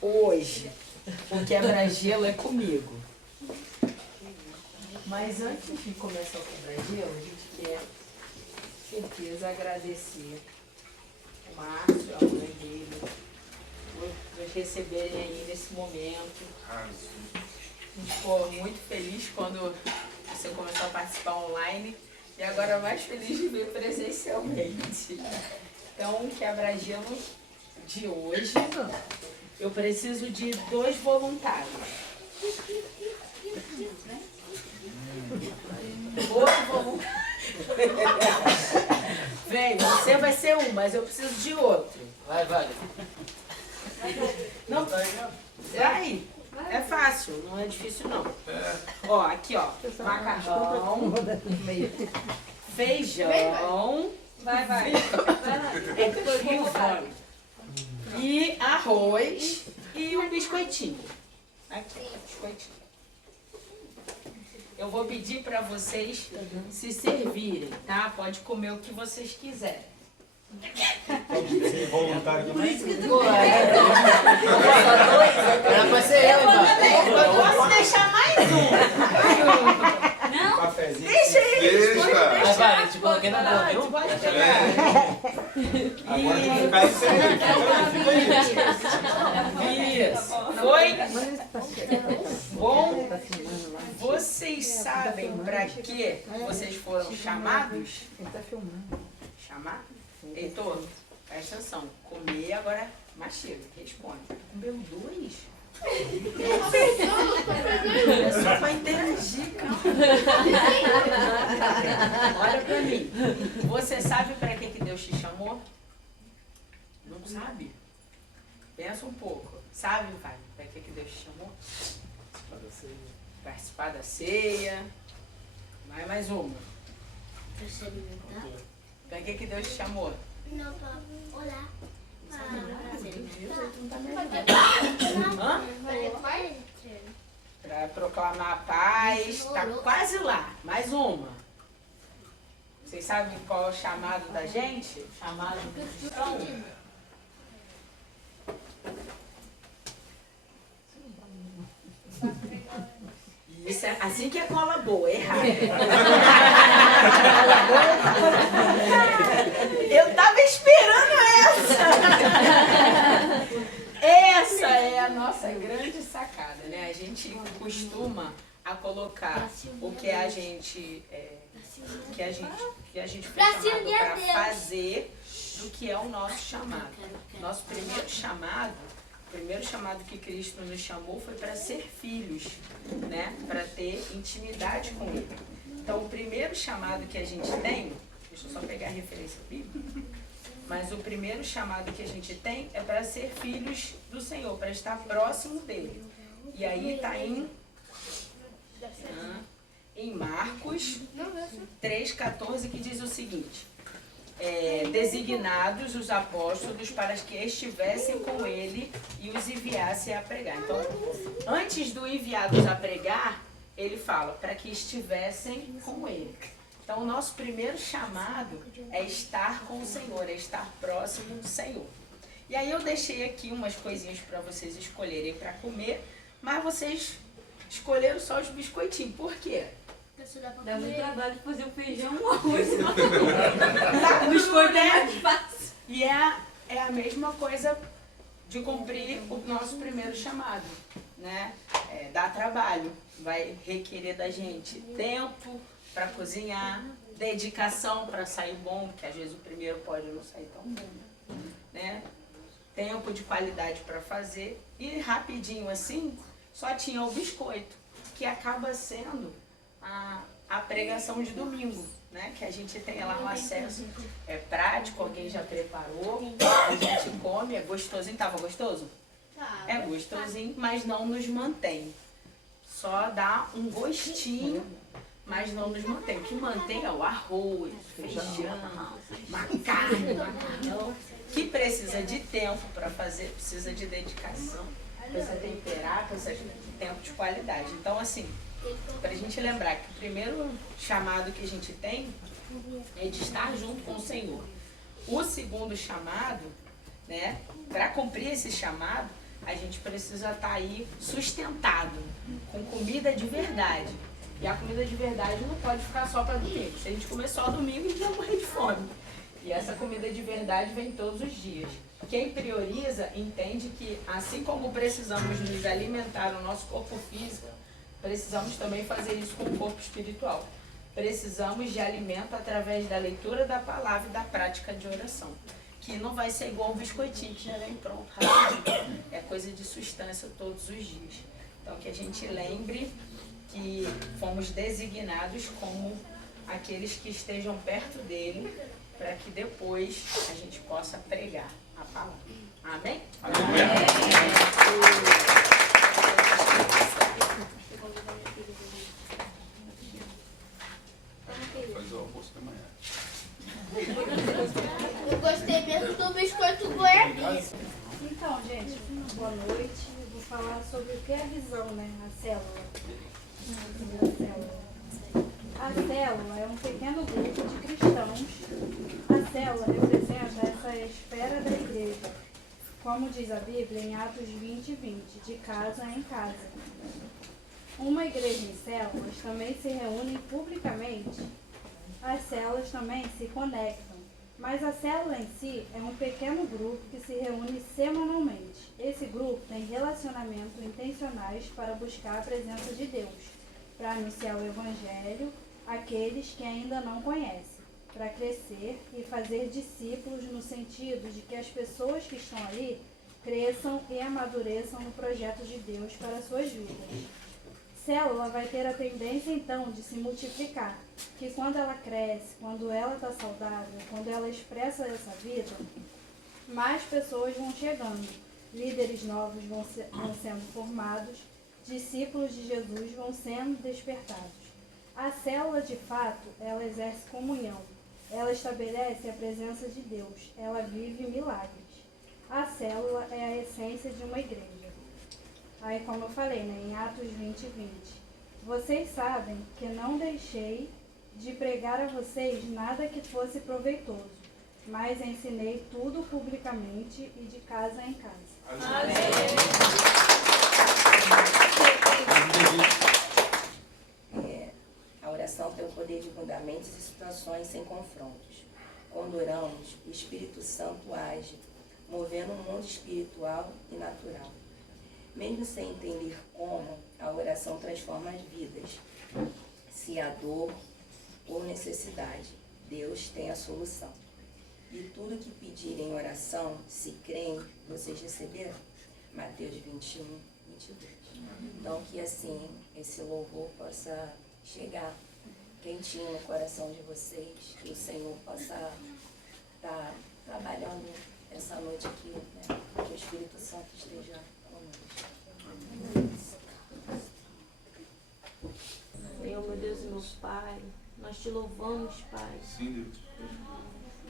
Hoje, o quebra-gelo é comigo. Mas antes de começar o quebra-gelo, a gente quer, com certeza, agradecer o Márcio, a mãe dele, por nos receberem aí nesse momento. A gente ficou muito feliz quando você começou a participar online e agora mais feliz de ver presencialmente. Então, o quebra-gelo de hoje, eu preciso de 2 voluntários. Outro voluntário. Vem, você vai ser um, mas eu preciso de outro. Vai. Não, aí, é fácil, não é difícil não. Ó, aqui ó, macarrão, feijão, vai. E arroz e um biscoitinho. Aqui, biscoitinho. Eu vou pedir para vocês se servirem, tá? Pode comer o que vocês quiserem. Voluntário Por isso que tu Era pra ser eu, eu posso deixar mais um. Não? Cafezinho. Deixa ele. Mas vai, te coloquei na boa, viu? Pode pegar. Agora tem que ficar em sério. Isso. Foi bom. Vocês sabem para que vocês foram chamados? Chamar? Heitor, presta atenção. Comer agora mastiga, responde. Comeu 2? É só para interagir, cara. Olha para mim. Você sabe para que Deus te chamou? Não sabe? Pensa um pouco. Sabe, pai, para que Deus te chamou? Participar da ceia. Vai mais uma. Para se alimentar? Para que Deus te chamou? Não, para orar. Para proclamar a paz. Tá quase lá. Mais uma. Vocês sabem qual é o chamado da gente? Chamado do cristão. Isso é assim que é cola boa, errado. Eu tava esperando essa. Essa é a nossa grande sacada, né? A gente costuma a colocar o que a gente foi chamado para fazer do que é o nosso chamado. Nosso primeiro chamado, o primeiro chamado que Cristo nos chamou foi para ser filhos, né? Para ter intimidade com Ele. Então, o primeiro chamado que a gente tem, deixa eu só pegar a referência bíblica, mas o primeiro chamado que a gente tem é para ser filhos do Senhor, para estar próximo dele. E aí está em Marcos 3,14, que diz o seguinte: designados os apóstolos para que estivessem com ele e os enviassem a pregar. Então, antes do enviados a pregar, ele fala para que estivessem com ele. Então, o nosso primeiro chamado é estar com o Senhor, é estar próximo do Senhor. E aí eu deixei aqui umas coisinhas para vocês escolherem para comer, mas vocês escolheram só os biscoitinhos. Por quê? Dá muito trabalho de fazer o feijão e o arroz. O biscoito é mais fácil. E é a mesma coisa de cumprir o nosso primeiro chamado, né? Dá trabalho, vai requerer da gente tempo para cozinhar, dedicação para sair bom, porque às vezes o primeiro pode não sair tão bom, né? Tempo de qualidade para fazer e rapidinho assim, só tinha o biscoito, que acaba sendo a pregação de domingo, né? Que a gente tem lá um acesso, é prático, alguém já preparou, a gente come, é gostosinho. Tava gostoso? É gostosinho, mas não nos mantém. Só dá um gostinho, mas não nos mantém. O que mantém é o arroz, feijão, macarrão, que precisa de tempo para fazer, precisa de dedicação, precisa temperar, precisa de tempo de qualidade. Então, assim, para a gente lembrar que o primeiro chamado que a gente tem é de estar junto com o Senhor. O segundo chamado, né, para cumprir esse chamado, a gente precisa estar aí sustentado, com comida de verdade. E a comida de verdade não pode ficar só para domingo. Se a gente comer só domingo, a gente vai morrer de fome. E essa comida de verdade vem todos os dias. Quem prioriza entende que, assim como precisamos nos alimentar no nosso corpo físico, precisamos também fazer isso com o corpo espiritual. Precisamos de alimento através da leitura da palavra e da prática de oração. Que não vai ser igual um biscoitinho que já vem pronto rapidinho. É coisa de substância todos os dias. Então que a gente lembre que fomos designados como aqueles que estejam perto dele, para que depois a gente possa pregar a palavra. Amém? Fazer o almoço da manhã. Eu gostei mesmo do biscoito goiabinho. Então, gente, boa noite. Eu vou falar sobre o que é a visão, né? A célula. A célula é um pequeno grupo de cristãos. A célula representa essa esfera da igreja, como diz a Bíblia em Atos 20:20, de casa em casa. Uma igreja em células também se reúne publicamente. As células também se conectam, mas a célula em si é um pequeno grupo que se reúne semanalmente. Esse grupo tem relacionamentos intencionais para buscar a presença de Deus, para anunciar o Evangelho àqueles que ainda não conhecem, para crescer e fazer discípulos no sentido de que as pessoas que estão ali cresçam e amadureçam no projeto de Deus para as suas vidas. Célula vai ter a tendência então de se multiplicar, que quando ela cresce, quando ela está saudável, quando ela expressa essa vida, mais pessoas vão chegando, líderes novos vão sendo formados, discípulos de Jesus vão sendo despertados. A célula, de fato, ela exerce comunhão, ela estabelece a presença de Deus, ela vive milagres. A célula é a essência de uma igreja. Aí, como eu falei, né, em Atos 20:20, vocês sabem que não deixei de pregar a vocês nada que fosse proveitoso, mas ensinei tudo publicamente e de casa em casa. A oração tem o poder de fundamentos e situações sem confrontos. Quando oramos, o Espírito Santo age, movendo o mundo espiritual e natural. Mesmo sem entender como, a oração transforma as vidas. Se há dor ou necessidade, Deus tem a solução. E tudo que pedirem em oração, se creem, vocês receberão. Mateus 21:22. Então que assim, esse louvor possa chegar quentinho no coração de vocês, que o Senhor possa estar trabalhando essa noite aqui, né? Que o Espírito Santo esteja conosco. Senhor, meu Deus e meu Pai, nós te louvamos, Pai, Sim, Deus.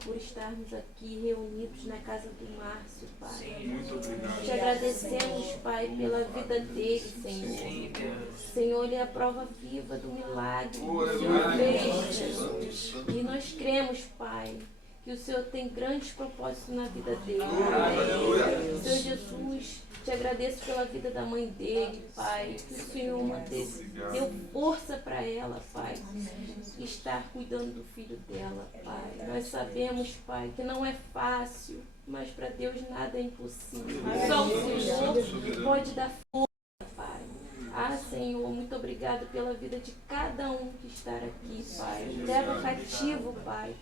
por estarmos aqui reunidos na casa do Márcio, Pai. Muito obrigado. Te agradecemos, Pai, pela vida dele, Senhor. Senhor, ele é a prova viva do milagre que o Senhor fez, Jesus. E nós cremos, Pai, que o Senhor tem grandes propósitos na vida dele. Senhor Jesus, te agradeço pela vida da mãe dele, Pai. Que o Senhor deu força para ela, Pai. Estar cuidando do filho dela, Pai. Nós sabemos, Pai, que não é fácil, mas para Deus nada é impossível. Só o Senhor pode dar força, Pai. Ah, Senhor, muito obrigado pela vida de cada um que está aqui, Pai. Leva cativo, Pai,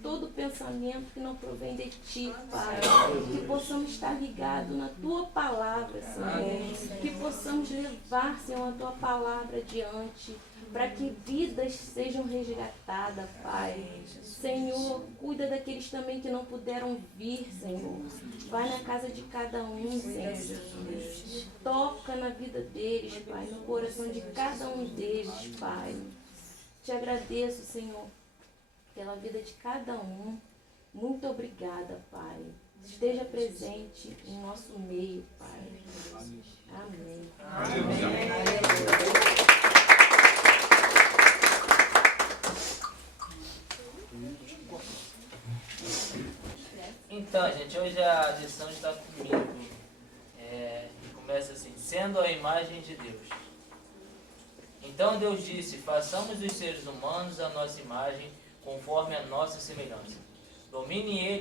todo pensamento que não provém de Ti, Pai. Que possamos estar ligados na Tua palavra, Senhor. Que possamos levar, Senhor, a Tua palavra adiante, para que vidas sejam resgatadas, Pai. Senhor, cuida daqueles também que não puderam vir, Senhor. Vai na casa de cada um, Senhor Jesus. Toca na vida deles, Pai, no coração de cada um deles, Pai. Te agradeço, Senhor, pela vida de cada um. Muito obrigada, Pai. Esteja presente em nosso meio, Pai. Amém. Então, gente, hoje a lição está comigo. sendo a imagem de Deus. Então Deus disse, façamos os seres humanos a nossa imagem, conforme a nossa semelhança. Domine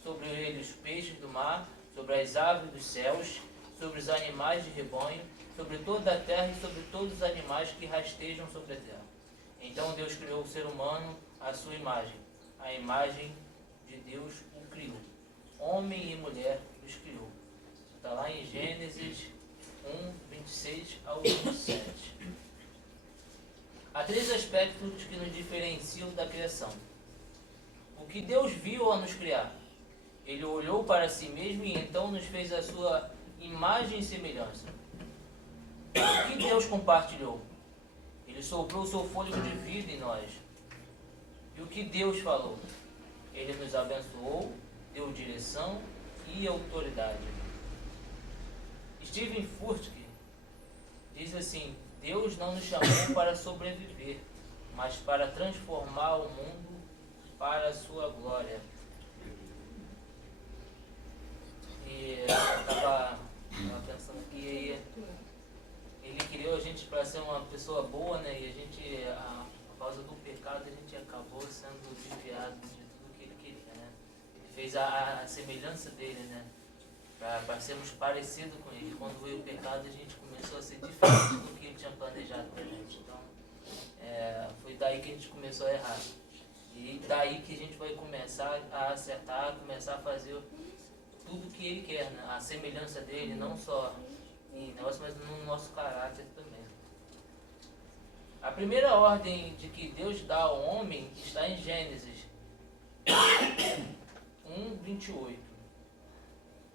sobre eles os peixes do mar, sobre as aves dos céus, sobre os animais de rebanho, sobre toda a terra e sobre todos os animais que rastejam sobre a terra. Então Deus criou o ser humano à sua imagem. A imagem de Deus o criou. Homem e mulher os criou. Está lá em Gênesis 1, 26 ao 27. Há 3 aspectos que nos diferenciam da criação. O que Deus viu ao nos criar? Ele olhou para si mesmo e então nos fez a sua imagem e semelhança. O que Deus compartilhou? Ele soprou o seu fôlego de vida em nós. E o que Deus falou? Ele nos abençoou, deu direção e autoridade. Stephen Furtick diz assim, Deus não nos chamou para sobreviver, mas para transformar o mundo para a sua glória. E eu estava pensando que ele criou a gente para ser uma pessoa boa, né? E a gente, por causa do pecado, a gente acabou sendo desviado de tudo que ele queria, né? Ele fez a semelhança dele, né? Para sermos parecidos com ele. Quando veio o pecado, a gente começou a ser diferente do que ele tinha planejado para a gente. Então, foi daí que a gente começou a errar. E daí que a gente vai começar a acertar, começar a fazer tudo que ele quer, né? A semelhança dele, não só em nós, mas no nosso caráter também. A primeira ordem de que Deus dá ao homem está em Gênesis 1, 28.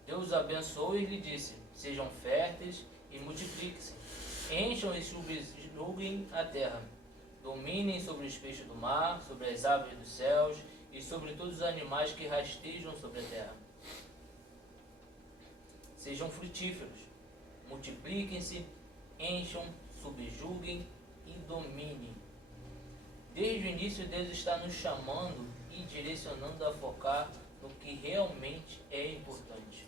Deus abençoou e lhe disse, sejam férteis e multipliquem-se, encham e subjuguem a terra, dominem sobre os peixes do mar, sobre as aves dos céus e sobre todos os animais que rastejam sobre a terra. Sejam frutíferos, multipliquem-se, encham, subjuguem e dominem. Desde o início, Deus está nos chamando e direcionando a focar no que realmente é importante.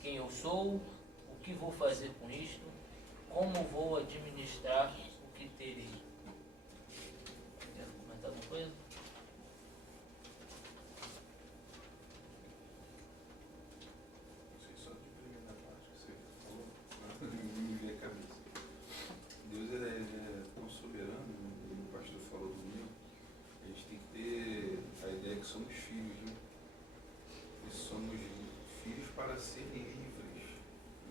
Quem eu sou, o que vou fazer com isto, como vou administrar o que terei. Quer comentar alguma coisa? Só de primeira parte que você falou, me veio a cabeça. Deus é tão soberano, né? O pastor falou do meu. A gente tem que ter a ideia que somos filhos, né? E somos filhos para ser livres,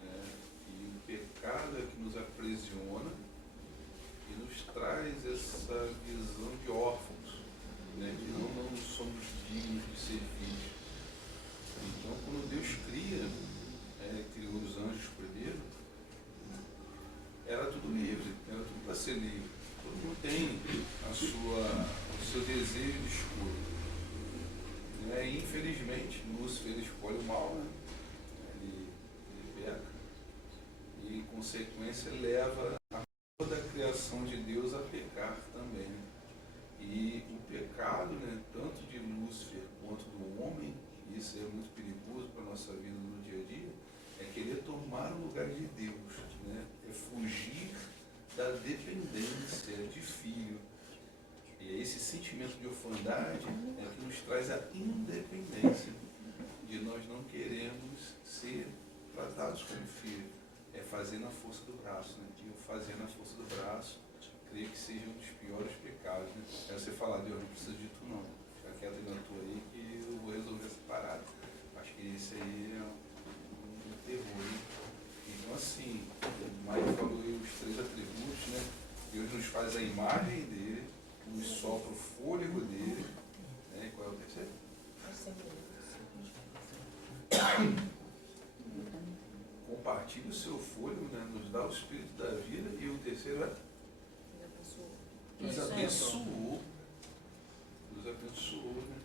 né? E o pecado é que nos aprisiona e nos traz essa visão de órfãos, né? Que não somos dignos de ser filhos. Então, quando Deus criou os anjos primeiro, era tudo livre, era tudo para ser livre. Todo mundo tem o seu desejo de escolha. E, infelizmente, Lúcifer ele escolhe o mal, né? Ele peca. E, em consequência, leva a toda a criação de Deus a pecar também. E o pecado, né, tanto de Lúcifer quanto do homem, isso é muito perigoso para a nossa vida no dia a dia, é querer tomar o lugar de Deus, né? É fugir da dependência de filho. E esse sentimento de orfandade é que nos traz a independência, de nós não queremos ser tratados como filho. É fazer na força do braço, né? E o fazer na força do braço, creio que seja um dos piores pecados, né? É você falar, Deus, não precisa de tu não. Fica quieto na tua aí que eu vou resolver essa parada. Acho que esse aí é um terror, né? Então assim, o Mário falou aí os 3 atributos, né? Deus nos faz a imagem dele, nos sopra o fôlego dele, né? Qual é o terceiro? Compartilha o seu fôlego, né? Nos dá o espírito da vida, e o terceiro é? Nos abençoou. Nos abençoou, né?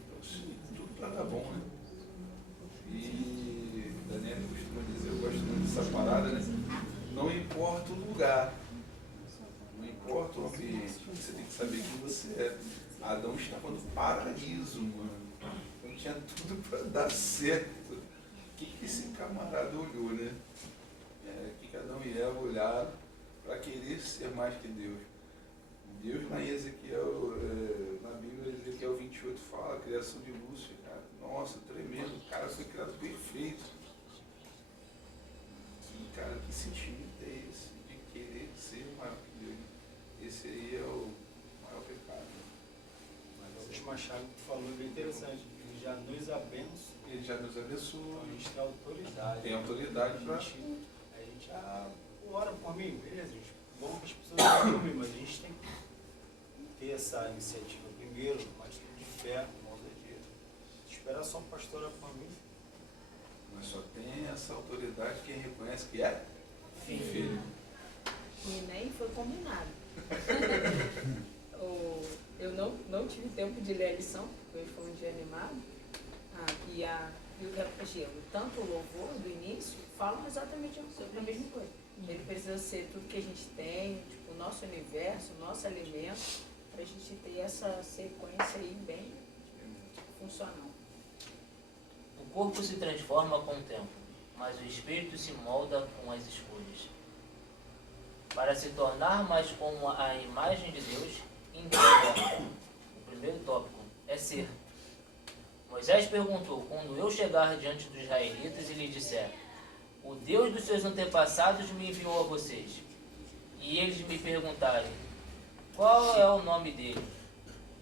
Então, assim, tudo para dar bom, né? E Daniel costuma dizer, eu gosto muito dessa parada, né? Não importa o lugar, não importa o ambiente, você tem que saber quem você é. Adão estava no paraíso, mano. Então tinha tudo para dar certo. O que esse camarada olhou, né? O que olharam para querer ser mais que Deus. Deus lá em Ezequiel, na Bíblia, Ezequiel 28 fala a criação de Lúcifer, cara. Nossa, tremendo, o cara foi criado perfeito. E, cara, que sentimento é esse de querer ser maior que Deus? Esse aí é o maior pecado. Mas a última chave que tu falou é bem interessante. Ele já nos abençoou. Ele já nos abençoa. Então a gente tem autoridade. Tem autoridade para... A gente ora por mim, beleza, gente. Bom que as pessoas oram por mim, mas a gente tem que ter essa iniciativa primeiro, uma atitude de fé, uma ousadia. Esperar só um pastor orar por mim. Mas só tem essa autoridade quem reconhece que é filho. E nem foi combinado. Eu não tive tempo de ler a lição, porque hoje foi um dia animado. E o que tanto o louvor do início falam exatamente sobre a mesma coisa. Ele precisa ser tudo que a gente tem, tipo, o nosso universo, o nosso alimento, para a gente ter essa sequência aí bem funcional. O corpo se transforma com o tempo, mas o espírito se molda com as escolhas. Para se tornar mais como a imagem de Deus, entrega. O primeiro tópico é ser. Moisés perguntou: quando eu chegar diante dos israelitas e lhes disser, o Deus dos seus antepassados me enviou a vocês, e eles me perguntarem, qual é o nome dele?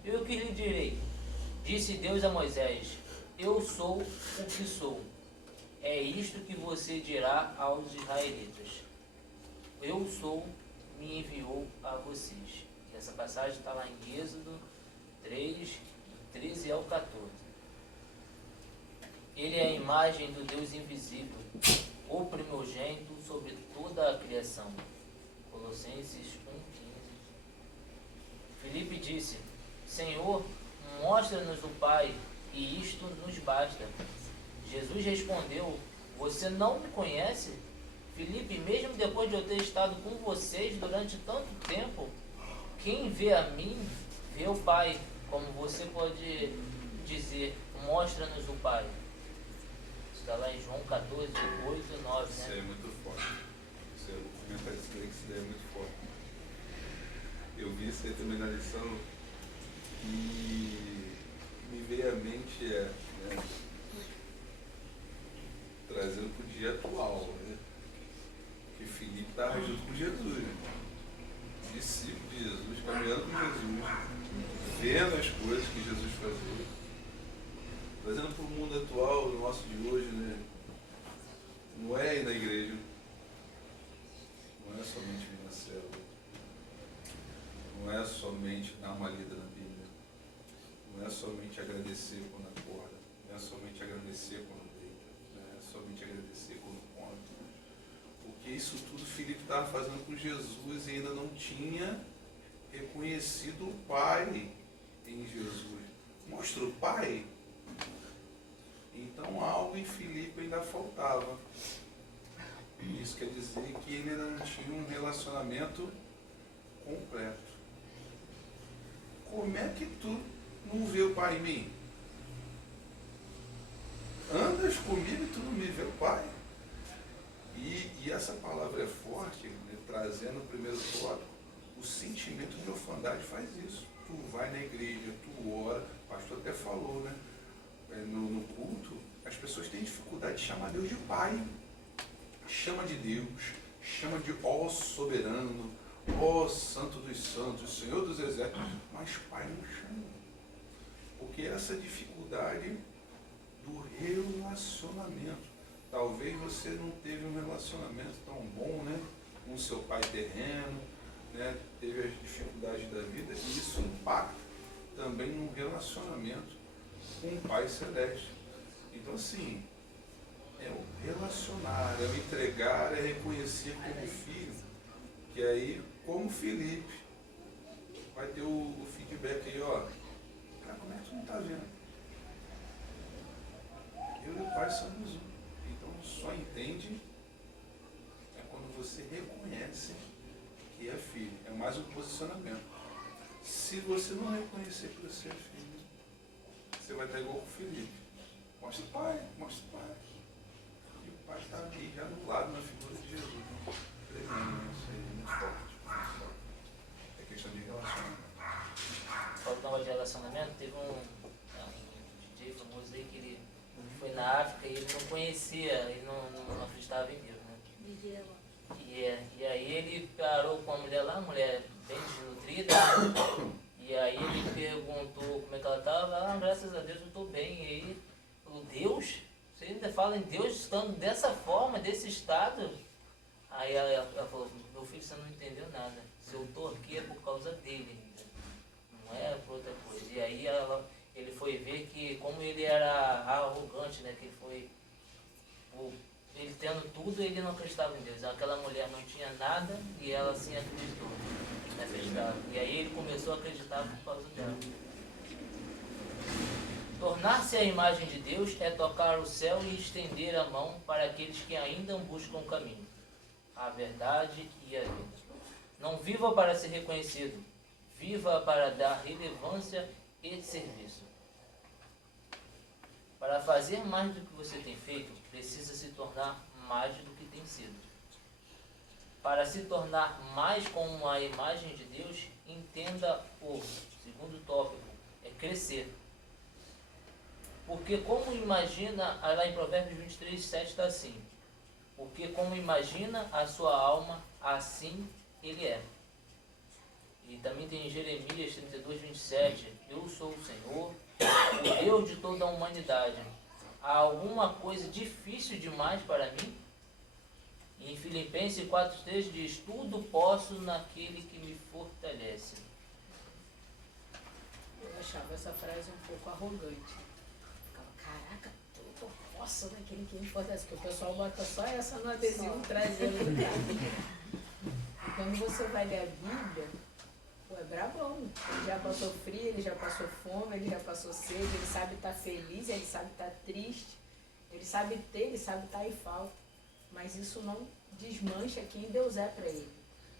Eu que lhe direi? Disse Deus a Moisés, eu sou o que sou. É isto que você dirá aos israelitas. Eu sou, me enviou a vocês. E essa passagem está lá em Êxodo 3, 13 ao 14. Ele é a imagem do Deus invisível, o primogênito sobre toda a criação. Colossenses 1,15. Filipe disse, Senhor, mostra-nos o Pai, e isto nos basta. Jesus respondeu, você não me conhece? Filipe, mesmo depois de eu ter estado com vocês durante tanto tempo, quem vê a mim, vê o Pai. Como você pode dizer, mostra-nos o Pai. Está lá em João 14, 8 e 9, né? Isso é muito forte. Eu vou comentar isso daí, que isso daí é muito forte. Eu vi isso aí também na lição e me veio à mente, né, trazendo para o dia atual, né? Que Filipe estava junto com Jesus, né? Discípulo de Jesus, caminhando com Jesus, vendo as coisas que Jesus fazia. Trazendo para o mundo atual, o nosso de hoje, né? Não é ir na igreja, não é somente vir na célula, não é somente dar uma lida na Bíblia, não é somente agradecer quando acorda, não é somente agradecer quando deita, não é somente agradecer quando come. Porque isso tudo Filipe estava fazendo com Jesus e ainda não tinha reconhecido o Pai em Jesus. Mostra o Pai. Então algo em Filipe ainda faltava. Isso quer dizer que ele ainda não tinha um relacionamento completo. Como é que tu não vê o Pai em mim? Andas comigo e tu não me vê o Pai? E essa palavra é forte, né? Trazendo o primeiro tópico, o sentimento de orfandade faz isso. Tu vai na igreja, tu ora, o pastor até falou, né? No culto, as pessoas têm dificuldade de chamar Deus de Pai. Chama de Deus, chama de ó soberano, ó santo dos santos, Senhor dos exércitos, mas Pai não chama. Porque essa dificuldade do relacionamento. Talvez você não teve um relacionamento tão bom, né, com seu pai terreno, né, teve as dificuldades da vida, e isso impacta também no relacionamento com o Pai Celeste. Então, assim, é o relacionar, é o entregar, é reconhecer como filho, que aí, como Filipe, vai ter o feedback aí, ó, cara, como é que tu não está vendo? Eu e o Pai somos um. Então, só entende é quando você reconhece que é filho. É mais um posicionamento. Se você não reconhecer que você é filho, você vai estar igual com o Filipe. Mostra o Pai, mostra o Pai. E o Pai está ali, já do lado, na figura de Jesus. Tremendo. relacionamento, teve um DJ famoso aí que ele foi na África e ele não conhecia, ele não acreditava em Deus, né? E aí ele parou com a mulher lá, a mulher bem desnutrida, e aí ele perguntou como é que ela estava, graças a Deus eu estou bem. E aí, o Deus, você ainda fala em Deus estando dessa forma, desse estado? Aí ela falou, meu filho, você não entendeu nada, se eu estou aqui é por causa dele, não é por outra coisa. E aí ele foi ver que como ele era arrogante, né, que ele tendo tudo, ele não acreditava em Deus. Aquela mulher não tinha nada e ela sim acreditou. Acreditava. E aí ele começou a acreditar por causa dela. Tornar-se a imagem de Deus é tocar o céu e estender a mão para aqueles que ainda buscam o caminho, a verdade e a vida. Não viva para ser reconhecido, viva para dar relevância e serviço. Para fazer mais do que você tem feito, precisa se tornar mais do que tem sido. Para se tornar mais como a imagem de Deus, entenda o segundo tópico, é crescer. Porque como imagina, lá em Provérbios 23, 7 está assim, porque como imagina a sua alma, assim ele é. E também tem em Jeremias 32, 27, eu sou o Senhor, o Deus de toda a humanidade. Há alguma coisa difícil demais para mim? E em Filipenses 4,3 diz, tudo posso naquele que me fortalece. Eu achava essa frase um pouco arrogante. Ficava, caraca, tudo posso naquele que me fortalece. Porque o pessoal bota só essa no adesivo trazendo e quando você vai ler a Bíblia, pô, é brabão. Ele já passou frio, ele já passou fome, ele já passou sede, ele sabe estar feliz, ele sabe estar triste, ele sabe ter, ele sabe estar em falta. Mas isso não desmancha quem Deus é para ele.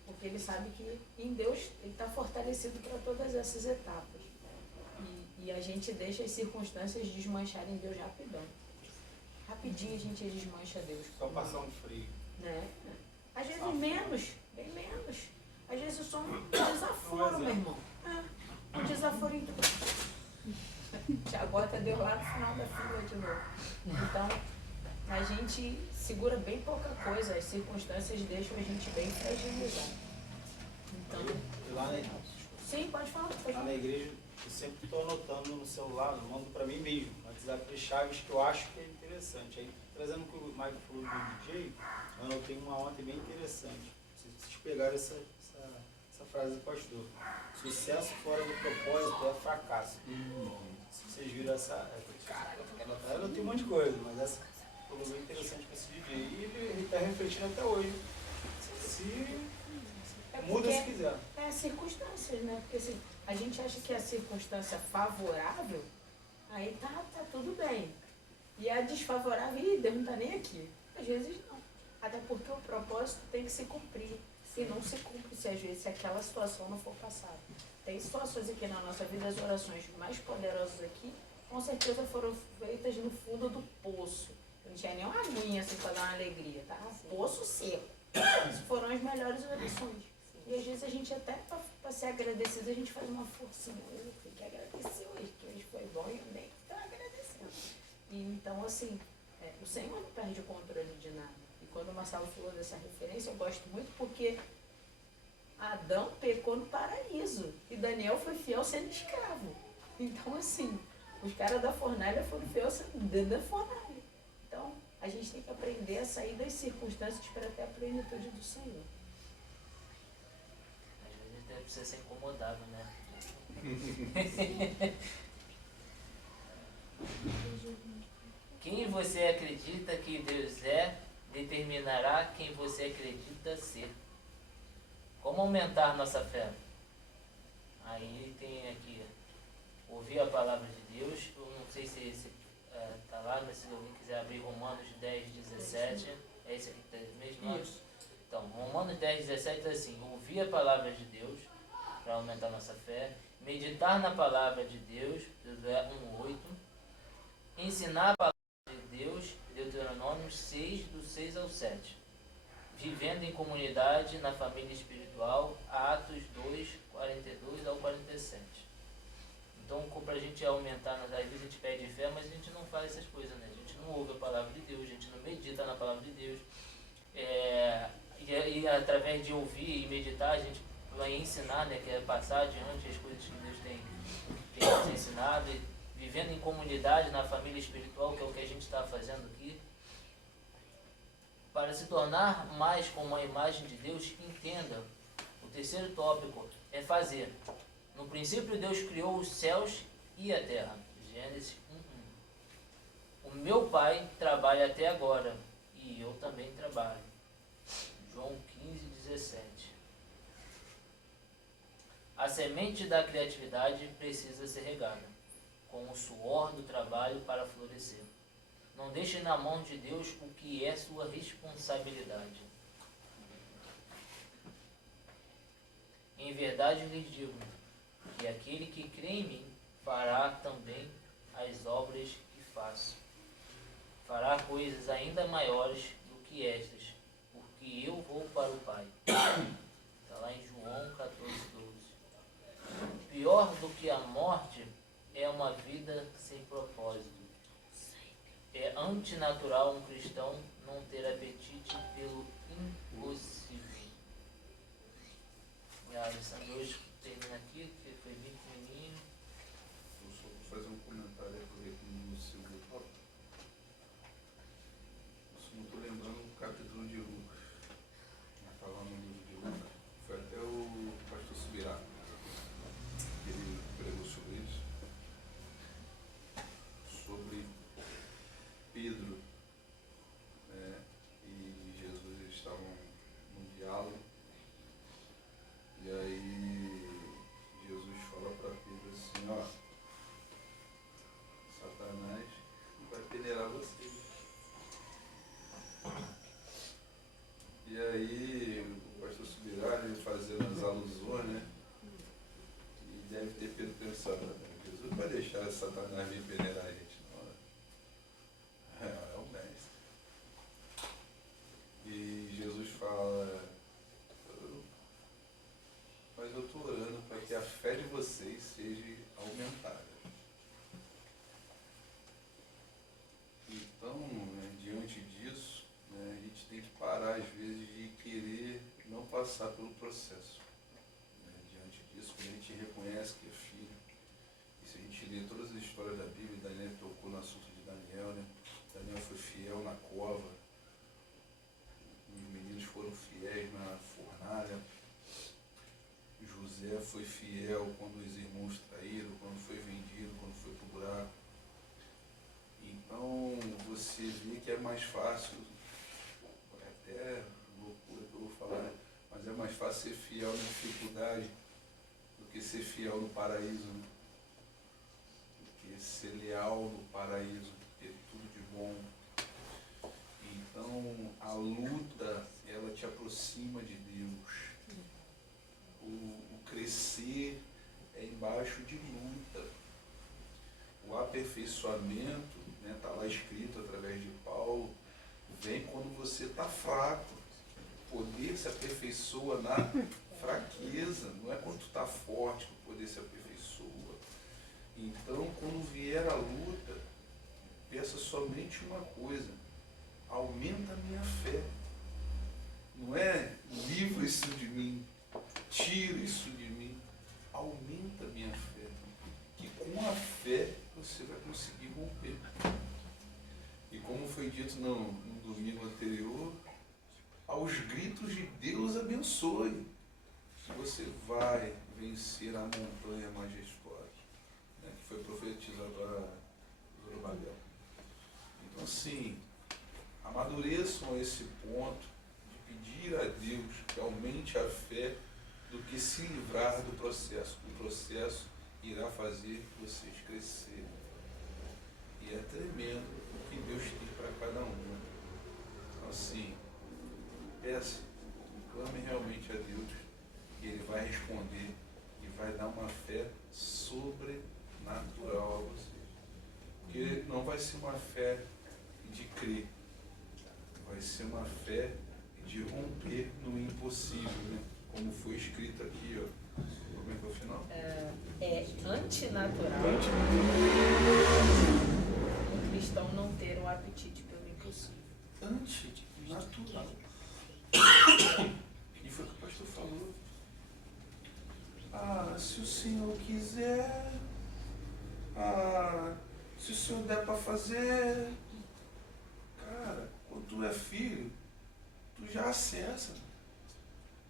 Porque ele sabe que em Deus ele está fortalecido para todas essas etapas. E a gente deixa as circunstâncias desmancharem Deus rapidão. Rapidinho a gente desmancha Deus. Só passar um frio. Né? Às vezes menos, bem menos. Às vezes só um desaforo, meu irmão. Um desaforo em tudo. Já bota Deus lá no final da fila de novo. Então, a gente segura bem pouca coisa, as circunstâncias deixam a gente bem fragilizado. Então, Lá na, sim, pode falar. lá na igreja, eu sempre estou anotando no celular, mando para mim mesmo, WhatsApp de chaves que eu acho que é interessante. Aí, trazendo o que o Mike falou do DJ, eu anotei uma ontem bem interessante. Vocês pegaram essa frase do pastor. Sucesso fora do propósito é fracasso. Se vocês viram essa... Caraca, eu quero anotar, eu tenho um monte de coisa, mas essa foi bem interessante com esse DJ. E ele está refletindo até hoje. Se muda se quiser. É circunstâncias, né? Porque assim, a gente acha que a circunstância favorável, aí tá tudo bem. E a desfavorável, Deus não está nem aqui. Às vezes não. Até porque o propósito tem que se cumprir. E não se cumpre se às vezes se aquela situação não for passada. Tem situações aqui na nossa vida, as orações mais poderosas aqui, com certeza foram feitas no fundo do poço. Não tinha nem uma aguinha assim para dar uma alegria, tá? Poço seco. Essas foram as melhores orações. E às vezes a gente até, para ser agradecido, a gente faz uma forcinha. Eu tenho que agradecer hoje, que hoje foi bom e eu nem estou agradecendo. E então, assim, o Senhor não perde o controle de nada. E quando o Marcelo falou dessa referência, eu gosto muito porque Adão pecou no paraíso e Daniel foi fiel sendo escravo. Então, assim, os caras da fornalha foram fiéis sendo dentro da fornalha. Então, a gente tem que aprender a sair das circunstâncias para ter a plenitude do Senhor. Às vezes deve precisa ser incomodado, né? Quem você acredita que Deus é, determinará quem você acredita ser. Como aumentar nossa fé? Aí tem aqui, ouvir a palavra de Deus. Eu não sei se está lá, mas se alguém quiser abrir Romanos 10, 17. É esse aqui mesmo? Isso. Então, Romanos 10, 17 diz assim, ouvir a palavra de Deus, para aumentar nossa fé, meditar na palavra de Deus, Josué 1:8, ensinar a palavra de Deus, Deuteronômio 6, do 6 ao 7, vivendo em comunidade, na família espiritual, Atos 2, 42 ao 47. Então, Então, para a gente aumentar, às vezes a gente pede fé, mas a gente não faz essas coisas, né? A gente não ouve a palavra de Deus, a gente não medita na palavra de Deus. E através de ouvir e meditar, a gente vai ensinar, né? Que é passar adiante as coisas que Deus tem nos ensinado, e vivendo em comunidade, na família espiritual, que é o que a gente está fazendo aqui. Para se tornar mais como a imagem de Deus, entenda, o terceiro tópico é fazer. No princípio, Deus criou os céus e a terra. Gênesis 1:1. O meu Pai trabalha até agora e eu também trabalho. João 15:17. A semente da criatividade precisa ser regada com o suor do trabalho para florescer. Não deixe na mão de Deus o que é sua responsabilidade. Em verdade lhes digo que aquele que crê em mim fará também as obras que faço. Fará coisas ainda maiores do que estas, porque eu vou para o Pai. Está lá em João 14:12. Pior do que a morte é uma vida sem propósito. É antinatural um cristão não ter apetite pelo impossível. E a lição de hoje termina aqui, que foi bem pequenininho. Eu só vou fazer um comentário aqui no segundo tópico. Eu não estou lembrando o capítulo de Lucas. Está lá no livro de Lucas. Foi até o pastor Subirá. Ele pregou sobre isso. Sobre Pedro, né, e Jesus, eles estavam num diálogo, e aí Jesus fala para Pedro assim, ó, Satanás vai peneirar você. E aí o pastor Subirá, ele fazendo as alusões, né, e deve ter Pedro pensado, Jesus não vai deixar Satanás vir peneirar a gente. É o mestre. E Jesus fala, mas eu estou orando para que a fé de vocês seja aumentada. Então, né, diante disso, né, a gente tem que parar às vezes de querer não passar pelo processo. Né, diante disso, quando a gente reconhece que é filho, e se a gente lê todas as histórias da Bíblia, Daniel tocou no assunto de Daniel, né? Daniel foi fiel na cova, os meninos foram fiéis na fornalha, José foi fiel quando os irmãos traíram, quando foi vendido, quando foi para o buraco. Então você vê que é mais fácil, é até loucura que eu vou falar, né? Mas é mais fácil ser fiel na dificuldade do que ser fiel no paraíso, né? Do que ser leal no paraíso, ter tudo de bom. Então a luta, ela te aproxima de Deus. O crescer é embaixo de luta. O aperfeiçoamento, né, tá lá escrito através de Paulo, vem quando você está fraco. O poder se aperfeiçoa na fraqueza, não é quando tu está forte que o poder se aperfeiçoa. Então, quando vier a luta, peça somente uma coisa: aumenta a minha fé. Não é livra isso de mim, tira isso de mim, aumenta a minha fé. Que com a fé você vai conseguir romper. E como foi dito no domingo anterior, aos gritos de Deus abençoe. Você vai vencer a montanha majestosa, né, que foi profetizada para Zorobabel. Então assim, amadureçam esse ponto de pedir a Deus que aumente a fé do que se livrar do processo. O processo irá fazer vocês crescerem. E é tremendo o que Deus tem para cada um. Então assim, peça, clame realmente a Deus, e Ele vai responder e vai dar uma fé sobrenatural a vocês. Porque não vai ser uma fé de crer, vai ser uma fé de romper no impossível, né? Como foi escrito aqui, ó. Como é que é o final? É antinatural um cristão não ter um apetite pelo impossível. Antinatural. E foi o que o pastor falou. Ah, se o Senhor quiser. Ah, se o Senhor der para fazer. Cara, quando tu é filho, tu já acessa.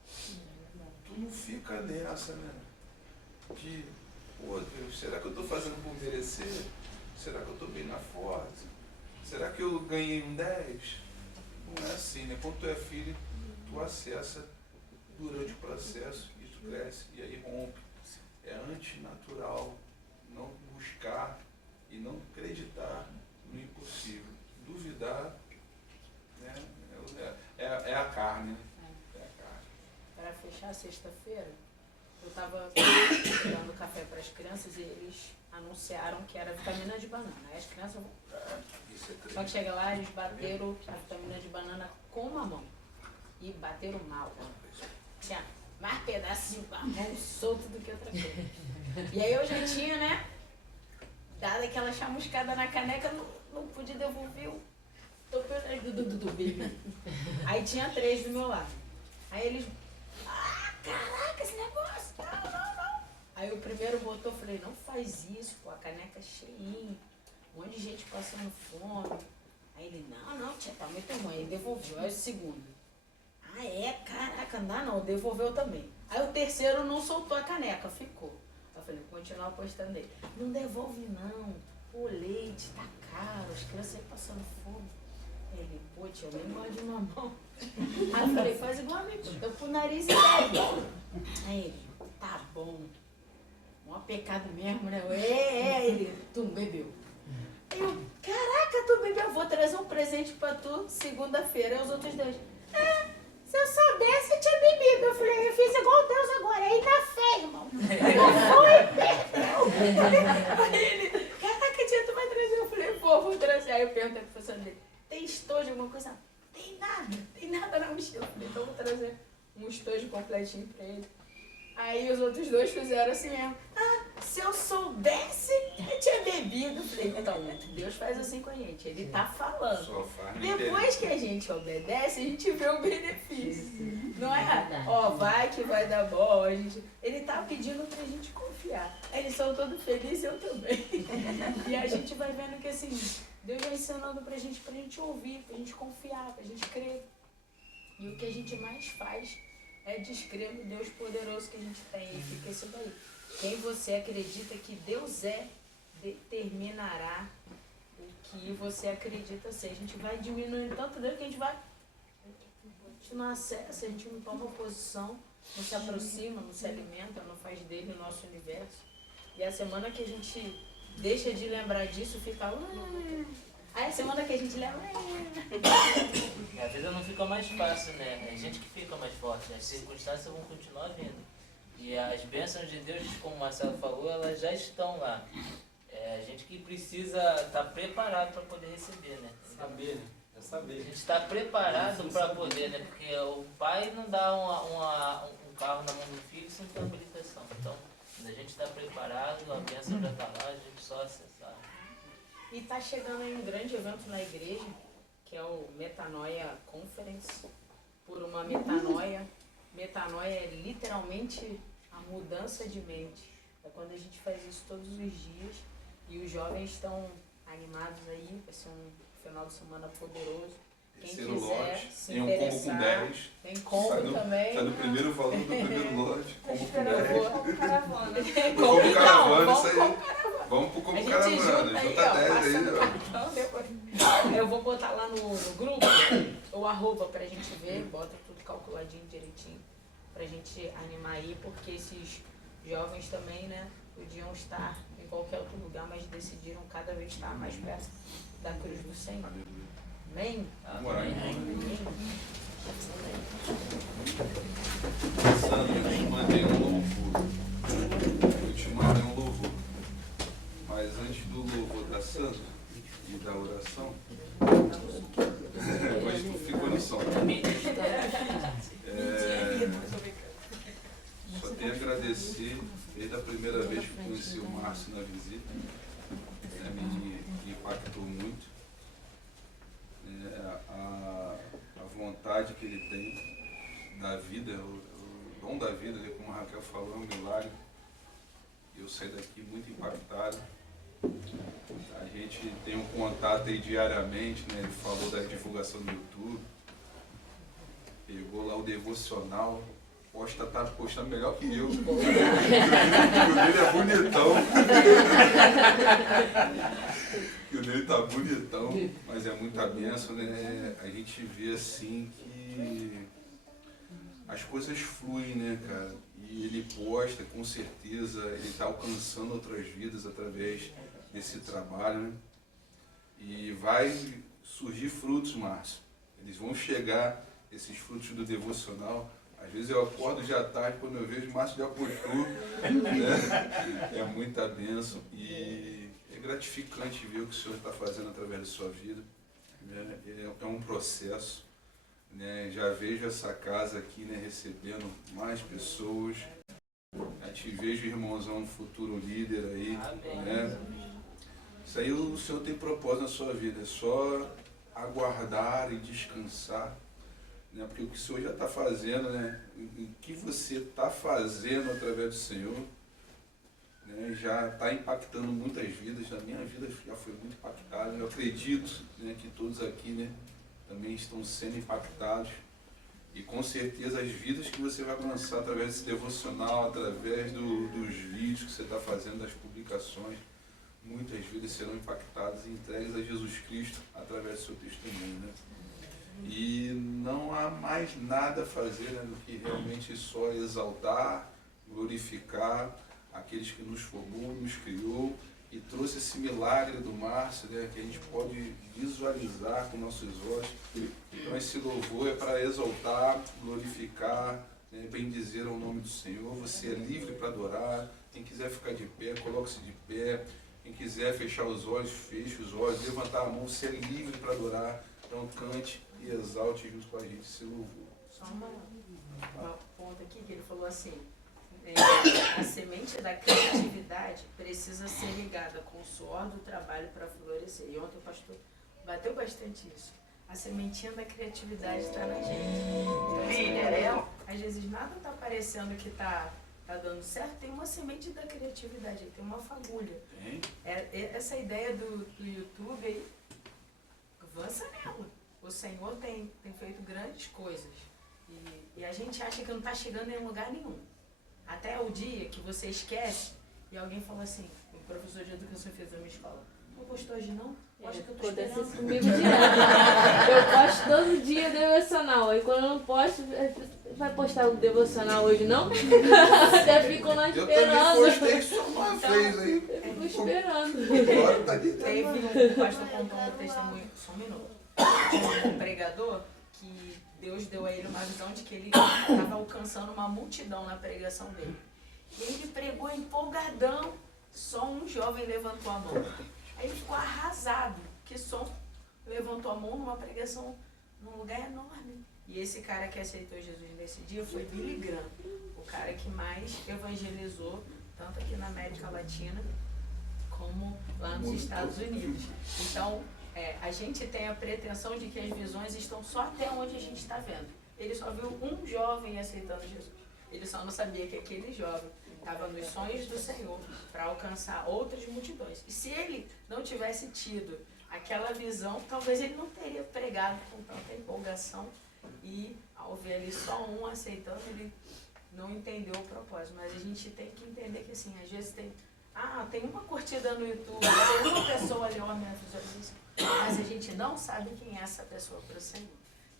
Tu não fica nessa, né? De, pô Deus, será que eu estou fazendo por merecer? Será que eu estou bem na força? Será que eu ganhei um 10? Não é assim, né? Quando tu é filho, tu acessa durante o processo e tu cresce e aí rompe. É antinatural não buscar e não acreditar no impossível. Duvidar, né? É a carne, né? É a carne. Para fechar a sexta-feira, eu estava dando café para as crianças e eles anunciaram que era vitamina de banana. Aí as crianças vão. Só que chega lá, eles bateram a vitamina de banana com uma mão. E bateram mal. Tinha mais pedacinho com a mão solto do que outra coisa. E aí eu já tinha, né? Dado aquela chamuscada na caneca, não pude devolver o do baby. Aí tinha 3 do meu lado. Aí eles. Caraca, esse negócio! Não. Aí o primeiro botou, eu falei, não faz isso, pô, a caneca é cheinha, um monte de gente passando fome. Aí ele, não, tia, tá muito ruim. Aí devolveu. Aí o segundo, caraca, não, devolveu também. Aí o terceiro não soltou a caneca, ficou. Aí eu falei, continuar apostando nele. Não devolve não, o leite tá caro, as crianças aí passando fome. Aí ele, pô, tia, eu nem gosto de mamão. Aí eu falei, faz igual a mim, tô com o nariz e bebe. Aí ele, tá bom. Mó pecado mesmo, né? Ele, tu bebeu. Aí eu, caraca, tu bebeu, vou trazer um presente pra tu segunda-feira. Aí os outros dois, se eu soubesse, eu tinha bebido. Eu falei, eu fiz igual Deus agora, aí na fé, irmão. Não foi, perdeu. Aí ele, caraca, tia, tu vai trazer? Eu falei, pô, vou trazer. Aí eu perguntei pro professor dele, tem estojo, alguma coisa? Tem nada na mochila. Então eu vou trazer um estojo completinho pra ele. Aí os outros dois fizeram assim mesmo. Se eu soubesse, eu tinha bebido. Eu falei, então, Deus faz assim com a gente. Ele tá falando. Depois que a gente obedece, a gente vê o benefício. Não é? Ó, vai que vai dar bom. Ele tá pedindo pra gente confiar. Aí eles são todos felizes e eu também. E a gente vai vendo que assim, Deus vai ensinando pra gente ouvir, pra gente confiar, pra gente crer. E o que a gente mais faz é descrever o Deus poderoso que a gente tem. E fica isso daí. Quem você acredita que Deus é, determinará o que você acredita ser. A gente vai diminuindo tanto Deus que a gente não acessa, a gente não toma posição, não se aproxima, não se alimenta, não faz dele o nosso universo. E a semana que a gente deixa de lembrar disso, fica... Aí a semana que a gente lembra... A vida não fica mais fácil, né? É a gente que fica mais forte. As circunstâncias vão continuar vindo. E as bênçãos de Deus, como o Marcelo falou, elas já estão lá. É a gente que precisa estar preparado para poder receber, né? Saber, né? É saber. A gente está preparado para poder, né? Porque o pai não dá um carro na mão do filho sem ter habilitação. Então, quando a gente está preparado, a bênção já está lá, a gente só acessar. E está chegando aí um grande evento na igreja, que é o Metanoia Conference, por uma metanoia. Metanoia é literalmente a mudança de mente. É quando a gente faz isso todos os dias e os jovens estão animados aí, vai ser um final de semana poderoso. Quem Terceiro quiser lote, se tem um combo com interessar, 10. tem combo também. Está no primeiro valor do primeiro lote, combo com 10. Como caravana. Combo caravana, isso aí. Caravana. Vamos pro combo A gente caravana, junta aí, junta 10 aí. passando cartão depois. Eu vou botar lá no grupo o arroba pra gente ver, bota tudo calculadinho direitinho, pra gente animar aí, porque esses jovens também, né, podiam estar em qualquer outro lugar, mas decidiram cada vez estar mais perto da cruz do Senhor. Amém? Amém. Sandra, eu te mandei um louvor. Mas antes do louvor da Sandra e da oração, hoje tu ficou no som. Só tenho a agradecer Desde a primeira vez que conheci o Márcio na visita, me impactou muito. A vontade que ele tem da vida, o dom da vida, como a Raquel falou, é um milagre. Eu saí daqui muito impactado. A gente tem um contato aí diariamente, né? Ele falou da divulgação do YouTube, pegou lá o devocional, tá postando melhor que eu. O dele é bonitão. O dele tá bonitão, mas é muita bênção, né? A gente vê assim que as coisas fluem, né, cara? E ele posta, com certeza, ele está alcançando outras vidas através desse trabalho, né? E vai surgir frutos, Márcio. Eles vão chegar, esses frutos do devocional. Às vezes eu acordo já tarde, quando eu vejo, Márcio já postou, né? É muita bênção e é gratificante ver o que o Senhor está fazendo através da sua vida. É um processo. Né, já vejo essa casa aqui, né, recebendo mais pessoas. Já te vejo, irmãozão, um futuro líder aí. Né? Isso aí o Senhor tem propósito na sua vida. É só aguardar e descansar. Né? Porque o que o Senhor já está fazendo, né, o que você está fazendo através do Senhor, né, já está impactando muitas vidas. Na minha vida já foi muito impactada. Eu acredito, né, que todos aqui, né, também estão sendo impactados, e com certeza as vidas que você vai alcançar através desse devocional, através dos vídeos que você está fazendo, das publicações, muitas vidas serão impactadas e entregues a Jesus Cristo através do seu testemunho, né? E não há mais nada a fazer, né, do que realmente só exaltar, glorificar aqueles que nos formou, nos criou e trouxe esse milagre do Márcio, né, que a gente pode visualizar com nossos olhos. Então esse louvor é para exaltar, glorificar, né, bendizer ao nome do Senhor. Você é livre para adorar. Quem quiser ficar de pé, coloque-se de pé. Quem quiser fechar os olhos, feche os olhos, levantar a mão. Você é livre para adorar. Então cante e exalte junto com a gente esse louvor. Só uma ponta aqui que ele falou assim, a semente da criatividade precisa ser ligada com o suor do trabalho para florescer. E ontem o pastor bateu bastante isso. A sementinha da criatividade está na gente. Então, às vezes nada está parecendo que está dando certo, tem uma semente da criatividade, tem uma fagulha. Essa ideia do YouTube aí, avança nela. O Senhor tem feito grandes coisas. E a gente acha que não está chegando em lugar nenhum. Até o dia que você esquece e alguém fala assim, o professor de educação fez na minha escola, não postou hoje não? Acho que eu tô esperando. Acontece comigo direto. Eu posto todo dia devocional. E quando eu não posto, vai postar o devocional hoje não? Até ficam lá esperando. Eu também postei só uma vez aí. Eu fico esperando. Agora tá de Teve um pastor contou um testemunho, só um minuto, de um pregador que Deus deu a ele uma visão de que ele estava alcançando uma multidão na pregação dele. E ele pregou empolgadão, só um jovem levantou a mão. Aí ele ficou arrasado, que só levantou a mão numa pregação num lugar enorme. E esse cara que aceitou Jesus nesse dia foi Billy Graham, o cara que mais evangelizou, tanto aqui na América Latina, como lá nos Estados Unidos. Então, a gente tem a pretensão de que as visões estão só até onde a gente está vendo. Ele só viu um jovem aceitando Jesus. Ele só não sabia que aquele jovem estava nos sonhos do Senhor para alcançar outras multidões. E se ele não tivesse tido aquela visão, talvez ele não teria pregado com tanta empolgação e ao ver ali só um aceitando, ele não entendeu o propósito. Mas a gente tem que entender que assim, às vezes tem uma curtida no YouTube, tem uma pessoa ali, uma visualização, mas a gente não sabe quem é essa pessoa para o Senhor.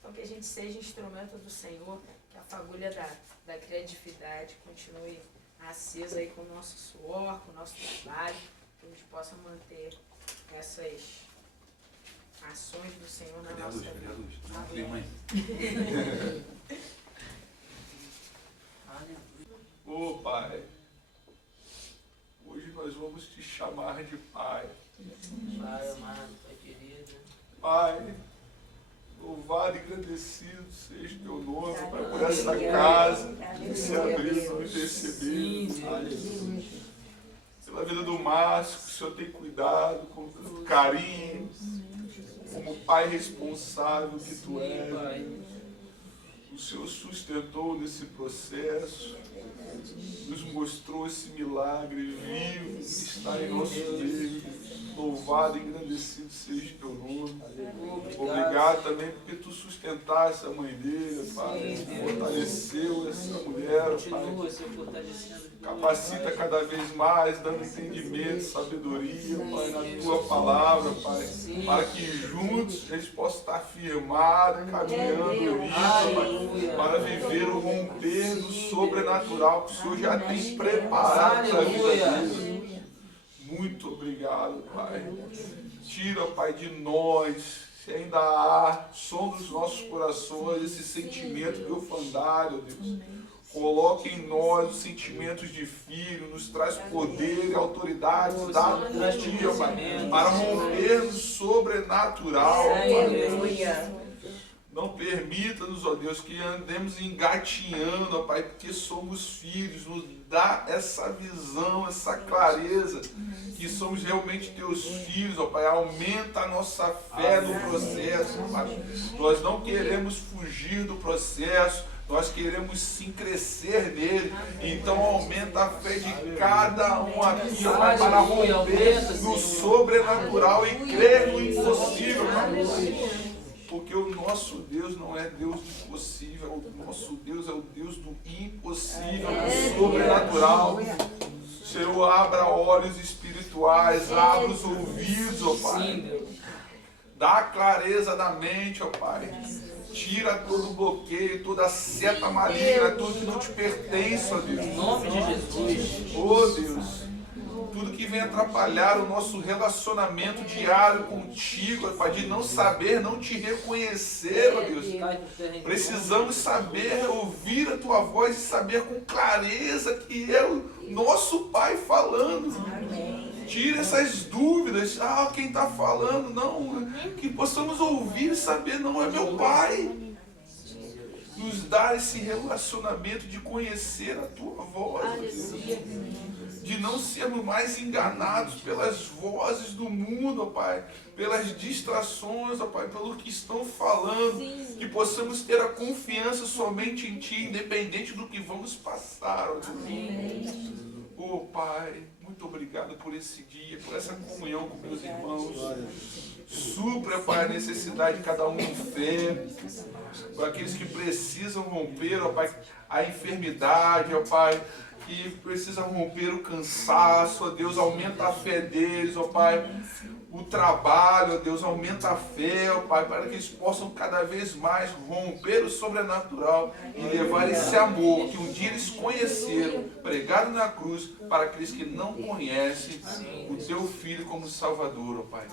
Então que a gente seja instrumento do Senhor, que a fagulha da criatividade continue acesa aí com o nosso suor, com o nosso trabalho, que a gente possa manter essas ações do Senhor na nossa vida. Ô Pai, hoje nós vamos te chamar de Pai. Pai amado, Pai querido. Pai, louvado e agradecido seja o teu nome, Pai, por essa casa. que se abriram para nos receber. Pela vida do Márcio, que o Senhor tem cuidado, com carinho, como pai responsável que tu és. O Senhor sustentou nesse processo, nos mostrou esse milagre vivo que está em nosso meio. Louvado e engrandecido seja o teu nome. Obrigado também porque tu sustentaste a mãe dele, Pai. Fortaleceu essa mulher, Pai. Capacita cada vez mais, dando entendimento, sabedoria, Pai, na tua palavra, Pai. Para que juntos eles possam estar firmados, caminhando nisso, Pai. Para viver o romper do sobrenatural que o Senhor já tem preparado para a vida deles. Muito obrigado, Pai. Tira, Pai, de nós, se ainda há, som dos nossos corações, esse sentimento de orfandade, ó Deus. Coloque em nós os sentimentos de filho, nos traz poder e autoridade dado por ti, ó Pai, para romper no sobrenatural, Pai. Não permita-nos, ó Deus, que andemos engatinhando, ó Pai, porque somos filhos. Nos dá essa visão, essa clareza, que somos realmente teus filhos, ó Pai. Aumenta a nossa fé no processo, Pai. Nós não queremos fugir do processo, nós queremos sim crescer nele. Então aumenta a fé de cada um aqui, ó Pai, para romper no sobrenatural e crer no impossível, Pai. Porque o nosso Deus não é Deus do impossível, o nosso Deus é o Deus do impossível, do sobrenatural. Senhor, abra olhos espirituais, abra os ouvidos, ó Pai. Dá clareza da mente, ó Pai. Tira todo bloqueio, toda seta maligna, tudo que não te pertence, ó Deus. Em nome de Jesus. Ó Deus. Tudo que vem atrapalhar o nosso relacionamento diário contigo, Pai, de não saber, não te reconhecer, ó Deus. Precisamos saber, ouvir a tua voz e saber com clareza que é o nosso Pai falando. Tira essas dúvidas. Ah, quem está falando? Não, que possamos ouvir e saber, não é meu Pai. Nos dá esse relacionamento de conhecer a tua voz, ó Deus. De não sermos mais enganados pelas vozes do mundo, ó Pai, pelas distrações, ó Pai, pelo que estão falando. Sim. Que possamos ter a confiança somente em Ti, independente do que vamos passar, ó Deus. Ó Pai, muito obrigado por esse dia, por essa comunhão com meus irmãos. Supra, Pai, a necessidade de cada um em fé, para aqueles que precisam romper, ó Pai, a enfermidade, ó Pai, que precisam romper o cansaço, ó Deus, aumenta a fé deles, ó Pai. O trabalho, ó Deus, aumenta a fé, ó Pai, para que eles possam cada vez mais romper o sobrenatural e levar esse amor que um dia eles conheceram, pregado na cruz, para aqueles que não conhecem o Teu Filho como Salvador, ó Pai.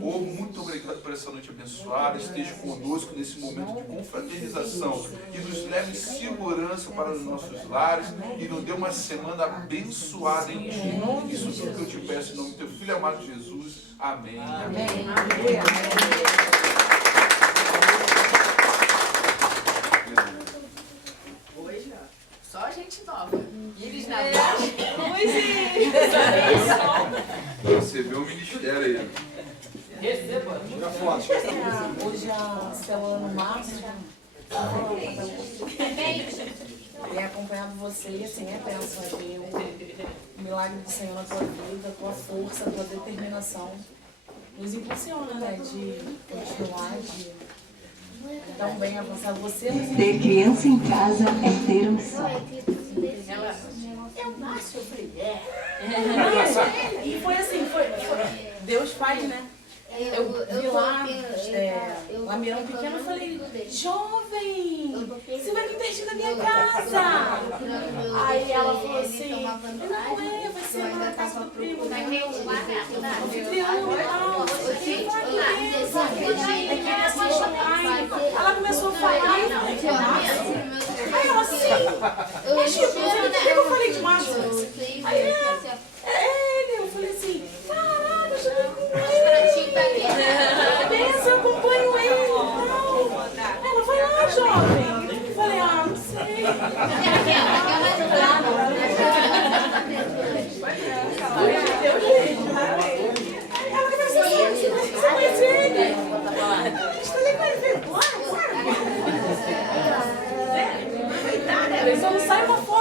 Oh, muito obrigado por essa noite abençoada. Esteja conosco nesse momento de confraternização e nos leve em segurança para os nossos lares e nos dê uma semana abençoada em Ti. Isso tudo que eu te peço em nome do Teu Filho amado Jesus. Amém. Amém. Amém. Hoje, ó, só gente nova. Íris na Recebeu o ministério aí. Receba. Hoje a Celana Márcia tem acompanhado você e assim é bênção, é ver o milagre do Senhor na tua vida, a tua força, a tua determinação. Nos impulsiona, né, de continuar, de tão bem avançar. Você ter criança em casa é ter um sonho. Eu nasço primeiro. E foi assim, Deus faz, né? Eu vi lá, lá Mirão pequeno, eu falei, jovem, você vai vir pertinho da minha casa. Aí ela falou assim, não vai ser na casa do primo, né? Ela começou a falar, aí ela assim, o que eu falei de macho? Aí ele, eu falei assim, caraca, já vi com ele. Pensa, eu acompanho ele. Ela foi lá, jovem. Eu falei, não sei. sai uma foto